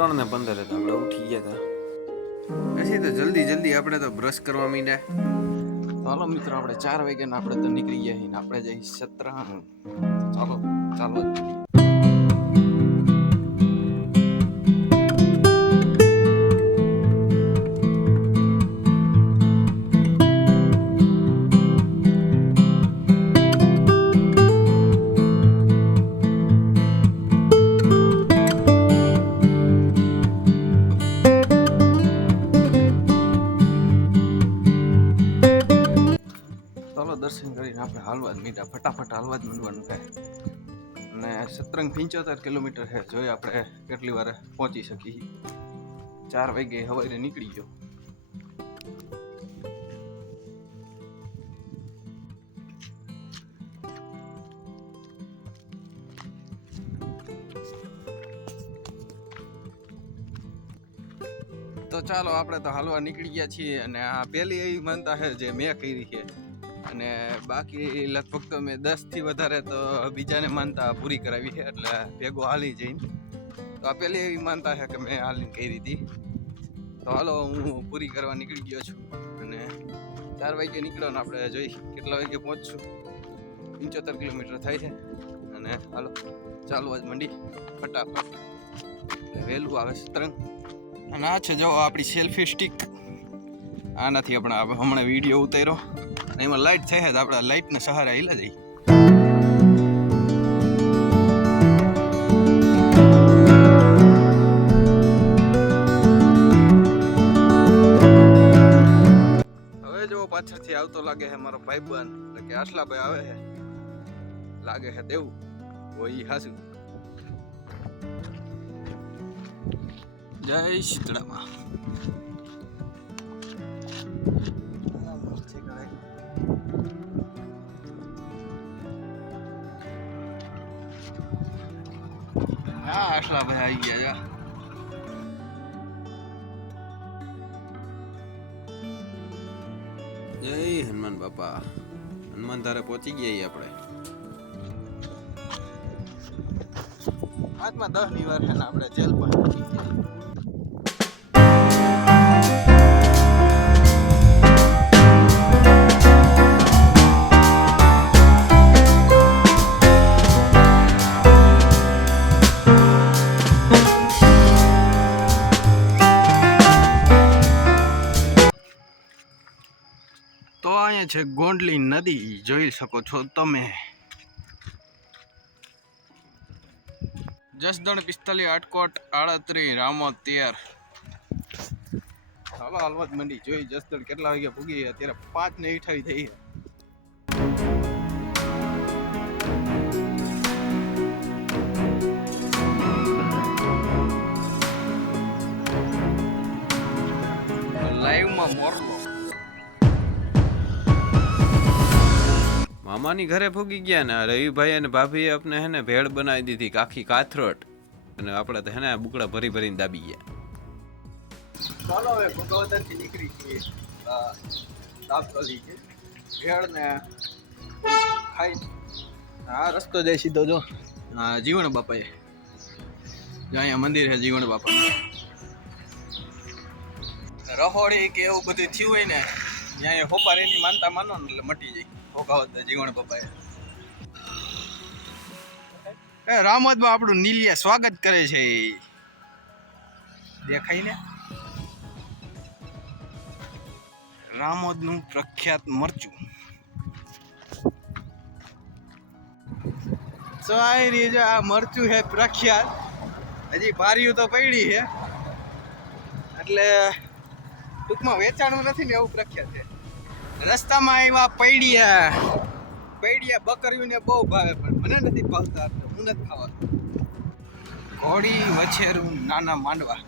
ત્રણ ને પંદરે તો આપણે ઉઠી ગયા હતા. પછી તો જલ્દી જલ્દી આપણે તો બ્રશ કરવા માંડ્યા. ચાલો મિત્રો આપણે ચાર વાગ્યાના આપણે તો નીકળી ગયા છીએ ને આપણે જઈ સત્રાણ ચાલો ચાલો. દર્શન કરીને આપણે હાલવા જ મીઠા ફટાફટ હાલવા જ માંડવાનું છે અને સત્રંગ પંચોતેર કિલોમીટર છે જોઈએ આપણે કેટલી વારે પહોંચી શકીએ. ચાર વાગે હવાઈને નીકળી ગયો. તો ચાલો, આપણે તો હાલવા નીકળી ગયા છીએ અને આ પહેલી એવી માનતા છે જે મેં કરી છે. અને બાકી લગભગ તો મેં દસથી વધારે તો બીજાને માનતા પૂરી કરાવી છે, એટલે ભેગો હાલી જઈને. તો આ પહેલી એવી માનતા છે કે મેં હાલીને કરી હતી તો હાલો, હું પૂરી કરવા નીકળી ગયો છું. અને ચાર વાગે નીકળ્યો ને આપણે જોઈ કેટલા વાગે પહોંચશું. પંચોતેર કિલોમીટર થાય છે. અને હાલો, ચાલુ જ મંડી. ફટાફટ. વહેલું આવે છે તરંગ અને આ છે જો આપણી સેલ્ફી સ્ટિક. આનાથી આપણે હમણાં વીડિયો ઉતાર્યો. અને એમાં લાઇટ છે તો આપણે લાઇટને સહારા હિલા જઈએ હવે જો પાછળથી આવતો લાગે છે મારો ભાઈબંધ, એટલે કે આટલા ભાઈ આવે છે. લાગે છે દેવું હોય હાસું જય શીતળામાં હા આટલા આવી ગયા જા. જય હનુમાન બાપા હનુમાન ધારે પહોંચી ગયા આપણે. આજમાં દસની વાર છે ને આપણે જેલ પણ તો અહીંયા છે ગોંડલી નદી, જોઈ શકો છો તમે. જસદણ, પિસ્તાલીસ આટકોટ આડત્રીસ રામો તેર. હાલો હાલવત મંડી, જોઈ જસદણ કેટલા વાગે પૂગી અત્યારે પાંચ ને અઠાવી થઈ. લાઈવમાં મોરલો. મામાની ઘરે ભૂગી ગયા ને રવિભાઈ અને ભાભીએ આપણે હે ને ભેળ બનાવી દીધી આખી કાથરોટ. અને આપણે તો હે ને બુકડા ભરી ભરીને દાબી ગયા. ચાલો હવે ભગવતરથી નીકળી દાબકલી છે ભેળ ને ખાઈ હા રસ્તો જાય સીધો જો. જીવણ બાપાએ. અહીંયા મંદિર છે જીવણ બાપા. રહોડી કે એવું બધું થયું હોય ને, ત્યાં હોપારીની માનતા માનો ને એટલે મટી જાય. હોકાવત જીવણ પપ્પાએ. એ રામોદમાં આપણું નીલિયા સ્વાગત કરે છે. દેખાય ને રામોદનું પ્રખ્યાત મરચું. સારી જો આ મરચું છે પ્રખ્યાત. હજી બારીઓ તો પડી છે. એટલે ટૂંકમાં વેચાણું નથી ને એવું પ્રખ્યાત છે. રસ્તામાં આવ્યા પૈડિયા. પૈડિયા બકરીઓને બહુ ભાવે પણ મને નથી ભાવતા હું નથી ખાવા. ઘોડી વછેરું નાના માંડવા.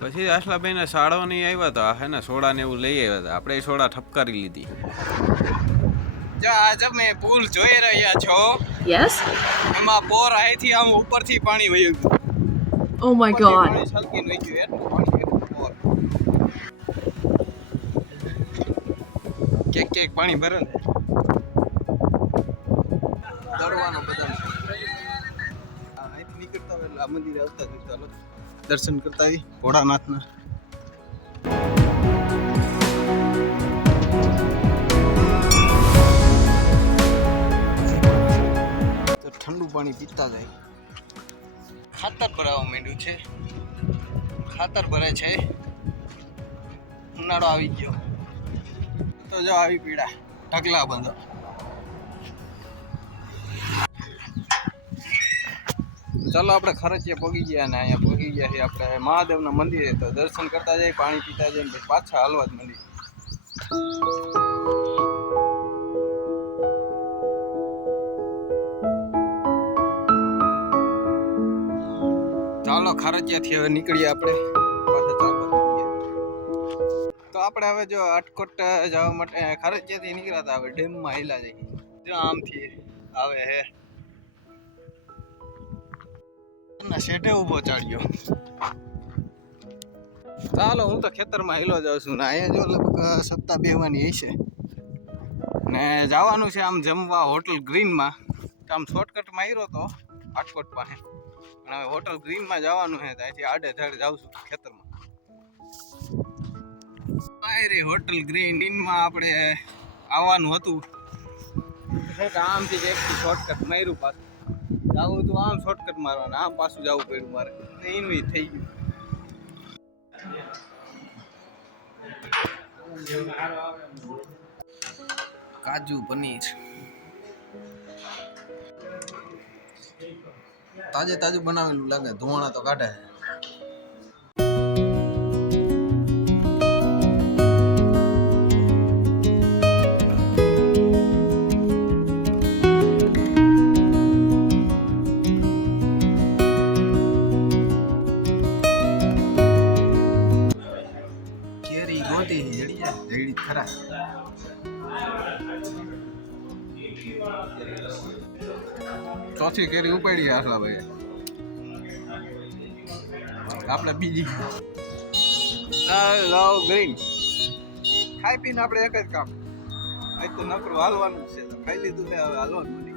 પછી આશલાભાઈને નહીં આવ્યા હતા હે ને સોડા ને એવું લઈ આવ્યા હતા આપણે સોડા ઠપકારી લીધી. જો આજ અમે પુલ જોઈ રહ્યા છો. યસ એમાં બોર અહીંથી આમ ઉપરથી પાણી વહ્યું ઉપરથી પાણી છલકીને વહી ગયું. એટલું પાણી ક્યાંક કેક, પાણી ભરે છે દરવાનો બધા આ મંદિરે આવતા જતા દર્શન કરતા આવી ભોળાનાથના. તો ઠંડુ પાણી પીતા જાય. ખાતર ભરાવા માંડ્યું છે. ખાતર ભરે છે. ઉનાળો આવી ગયો. તો જો આવી પીડા. ઢગલા બંધો. ચાલો આપણે ખરચિયા પગી ગયા અને અહીંયા પગી ગયા છે આપણે. મહાદેવના મંદિરે તો દર્શન કરતા જાય, પાણી પીતા ને પાછા હાલવા જ મંદિર. ચાલો ખરચિયાથી હવે નીકળીએ આપણે. આપણે હવે જો અટકોટ જવા માટે ખરચિયાથી નીકળ્યા હતા હવે? ડેમમાં હેલા જઈ. જો આમથી આવે હે. ના શેઠે ઊભો ચાડ્યો ચાલો, હું તો ખેતરમાં હેલો જાઉં છું. ને અહીંયા જો લગભગ સત્તા બેવાની હશે. ને જવાનું છે આમ જમવા હોટલ ગ્રીનમાં. તો આમ શોર્ટકટ માર્યો તો આટકોટ પાસે. પણ હવે હોટલ ગ્રીનમાં જવાનું છે ત્યાંથી આડે ધડ જાઉં છું ખેતરમાં. મારી હોટલ ગ્રીન ગ્રીનમાં આપણે આવવાનું હતું. આમથી એક શોર્ટકટ માર્યું પાછું. જવું હતું, આમ શોર્ટકટ મારવાનું, આમ પાછું જવું પડ્યું મારે. એનું ઈ થઈ ગયું. કાજુ પનીર. તાજે તાજું બનાવેલું લાગે, ધોવાણા તો કાઢે. ખરા ચોથી કેરી ઉપાડી આટલા ભાઈ આપણે બીજી. લાવ ગ્રીન ખાઈ પીને આપણે એક જ કામ. આજ તો નકરું હાલવાનું છે. તો ખાઈ લીધું છે હવે હાલવાનું નથી.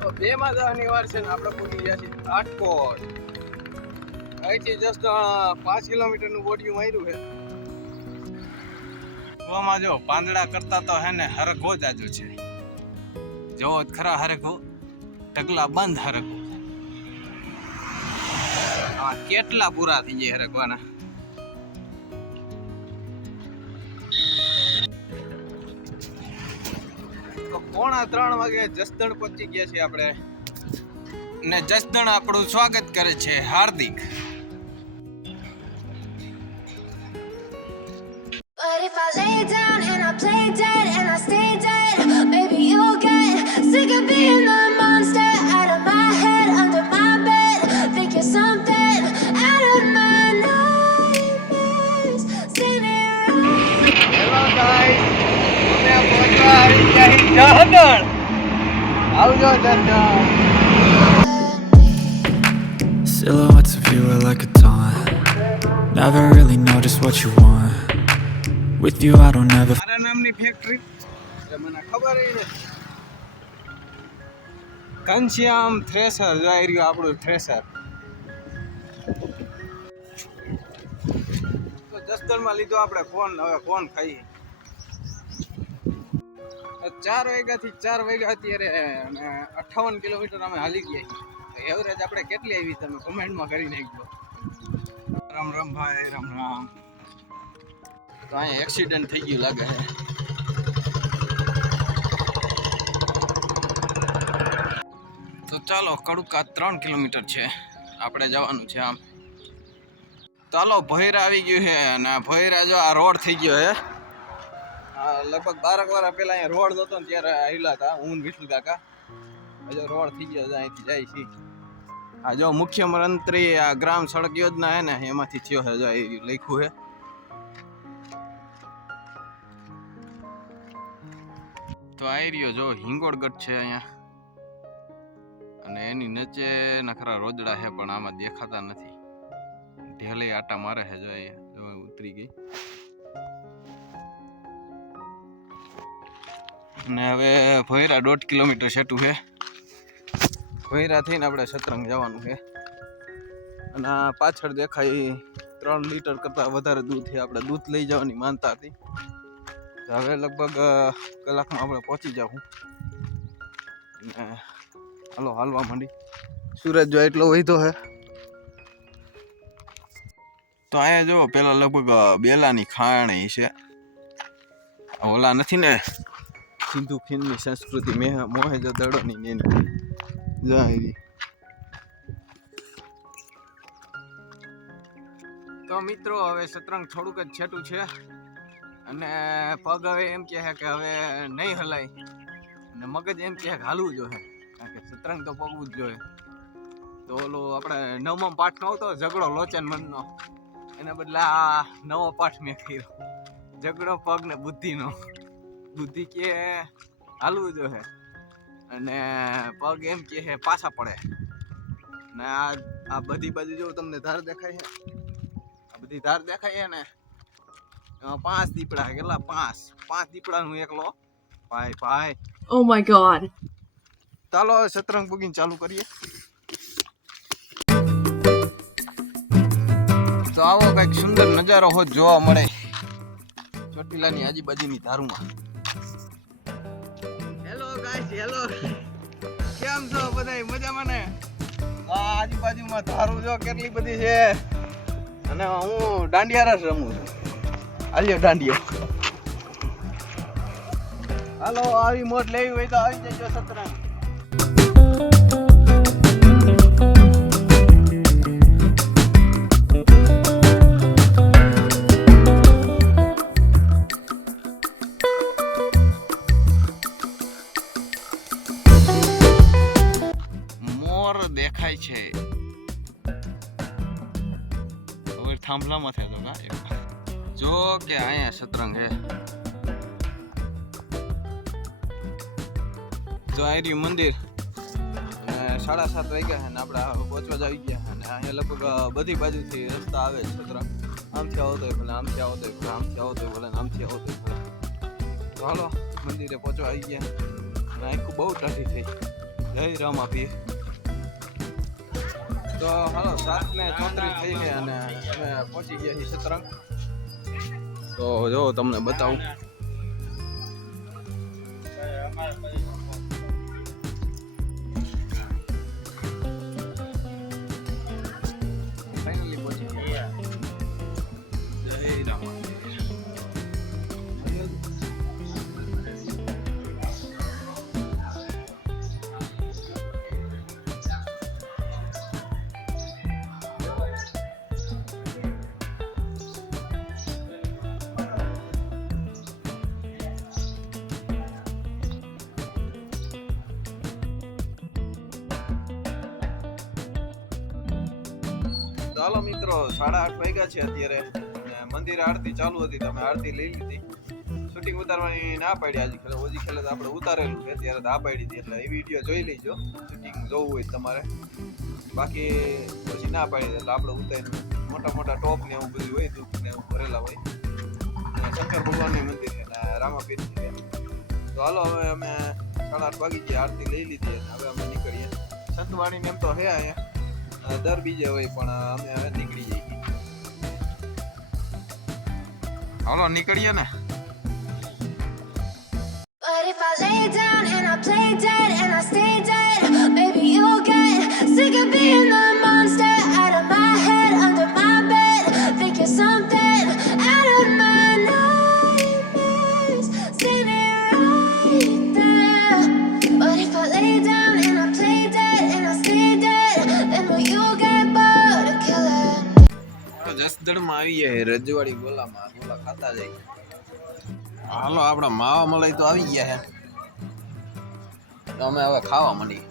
તો બે માં જવાની વાર છે ને આપણે પૂરી ગયા છીએ રાજકોટ અહીંથી જસ્ટ પાંચ કિલોમીટરનું બોડિયું માર્યું છે. કૂવામાં જો પાંદડા કરતા તો હે ને હરખો જ છે. જ ખરા હરખો ઢગલા બંધ હરખો આ કેટલા પૂરા થઈ જાય હરખવાના તો પોણા ત્રણ વાગે જસદણ પહોંચી ગયા છીએ આપણે. ને જસદણ આપણું સ્વાગત કરે છે હાર્દિક. આવી ગયા છીએ જસદણ આવજો Jasdan Silhouettes of you are like a taunt. Never really know just what you want. With you, I don't ever મારા નામની ફેક્ટરી એટલે મને ખબર ય નથી ઘનશ્યામ થ્રેસર જોઈ રહ્યું આપણું થ્રેસર તો જસદણમાં લીધો આપણે ફોન હવે ફોન ખાઈએ ચાર વાગ્યાથી ચાર વાગ્યા અત્યારે અને અઠ્ઠાવન કિલોમીટર અમે હાલી ગયા એવરેજ આપણે કેટલી આવી તમે કમેન્ટમાં કરી નાખજો. રામ રામ ભાઈ, રામ રામ. તો અહીંયા એક્સિડન્ટ થઈ ગયું લાગે તો ચાલો કડુકા ત્રણ કિલોમીટર છે. આપણે જવાનું છે આમ. ચાલો, ભૈરા આવી ગયું છે અને ભૈરા જો આ રોડ થઈ ગયો છે. લગભગ બારક વાર પેલા અહીંયા રોડ હતો ને ત્યારે આવેલા હતા, હું વિઠ્ઠલ કાકા. હજુ રોડ થઈ ગયો અહીંથી જાય છે. આ જો મુખ્યમંત્રી આ ગ્રામ સડક યોજના હે ને, એમાંથી થયો છે એ લખ્યું છે. તો આવી રહ્યો જો હિંગોળગઢ છે અહીંયા. અને એની નીચે નખરા રોજડા છે, પણ આમાં દેખાતા નથી. ઢેલે આટા મારે છે, જો અહીંયા ઉતરી ગઈ. અને હવે ભોયરા દોઢ કિલોમીટર છેટું છે. વૈરા થઈને આપણે સતરંગ જવાનું છે. અને પાછળ દેખાય ત્રણ લીટર કરતાં વધારે દૂધ છે. આપણે દૂધ લઈ જવાની માનતા હતી. હવે લગભગ કલાકમાં આપણે પહોંચી જાઉં. અને, હાલો, હાલવા માંડી. સૂરજ જો એટલો વહીતો છે. તો અહીંયા જો, પેલા લગભગ બેલાની ખાણી છે. ઓલા નથી ને સિંધુ ફિલ્મની સંસ્કૃતિ મેં મોહેજો દડોની ને જાહેરી તો મિત્રો, હવે સતરંગ થોડુંક જ છેટું છે. અને પગ હવે એમ કહે કે હવે નહીં હલાય. અને મગજ એમ કહે કે હાલવું જોઈએ. કારણ કે સતરંગ તો પગવું જ જોઈએ. તો ઓલું આપણે નવમો પાઠ હતો, ઝઘડો લોચન મનનો. એના બદલે આ નવો પાઠ મેં કર્યો. ઝઘડો, પગ ને બુદ્ધિનો. બુદ્ધિ કે હાલવું જો હે. અને પગ એમ કે હે પાછા પડે. ને આ આ બધી બાજુ જો તમને ધાર દેખાય છે આ બધી ધાર દેખાય છે ને. પાંચ દીપડા કેટલા? પાંચ. પાંચ દીપડાનું એકલો. ભાઈ ભાઈ. ઓ માય ગોડ ચાલો શતરંગ પૂગીને ચાલુ કરીએ. તો આવો કંઈક સુંદર નજારો હોત જોવા મળે. ચોટીલાની આજુબાજુની ધારુમાં. હેલો. કેમ છો બધા મજામાં ને? આજુબાજુમાં ધારું જો કેટલી બધી છે. અને હું દાંડિયા રસ રમું છું. હાલ્યો દાંડિયો. હાલો, આવી મોટ લેવી હોય તો આવી જજો સતરંગ. થાંભલામાં થાય તો ના જો કે અહીંયા શતરંગ હે. જો આયર્યું મંદિર. સાડા સાત વાગ્યા છે ને આપણે પહોંચવા જ આવી ગયા અને અહીંયા લગભગ બધી બાજુથી રસ્તા આવે છે સતરંગ આમથી આવો તો ભલે, આમથી આવો તો ભલે, આમથી આવો તો ભલે, આમથી આવો તો ભલે. તો હાલો, મંદિરે પહોંચવા આવી ગયા. અને આખું બહુ ટાઢી થઈ. જય રામાપીર. તો હાલો સાત ને ચોત્રીસ થઈ છે અને અમે પહોંચી ગયા છીએ સતરંગ તો જો તમને બતાવું. ચાલો મિત્રો, સાડા આઠ વાગ્યા છે અત્યારે. અને મંદિર આરતી ચાલુ હતી તમે આરતી લઈ લીધી. શૂટિંગ ઉતારવાની ના પાડી આજે ખેલે, ઓજી ખેલે તો આપણે ઉતારેલું છે. ત્યારે તો આ પાડી હતી, એટલે એ વીડિયો જોઈ લેજો. શૂટિંગ જોવું હોય તમારે. બાકી પછી ના પાડી એટલે આપણે ઉતારી મોટા મોટા ટોપ ને એવું બધું હોય દુઃખ ને એવું ભરેલા હોય. અને શંકર ભગવાનનું મંદિર છે ને રામાપીર છે. તો હાલો, હવે અમે સાડા આઠ વાગી ગયા, આરતી લઈ લીધી હવે અમે નીકળીએ. સંતવાણી એમ તો હે અહીંયા. દર બીજે હોય પણ અમે હવે નીકળી જઈએ હાલો નીકળીએ ને But if I lay down and I play dead and I stay dead, maybe you'll get sick of being the monster જસદણમાં આવી જાય, રજવાડી ગોલામાં ગોલા ખાતા જાય. હાલો, આપણા માવા મલાઈ તો આવી ગયા હે અમે હવે ખાવા માંડી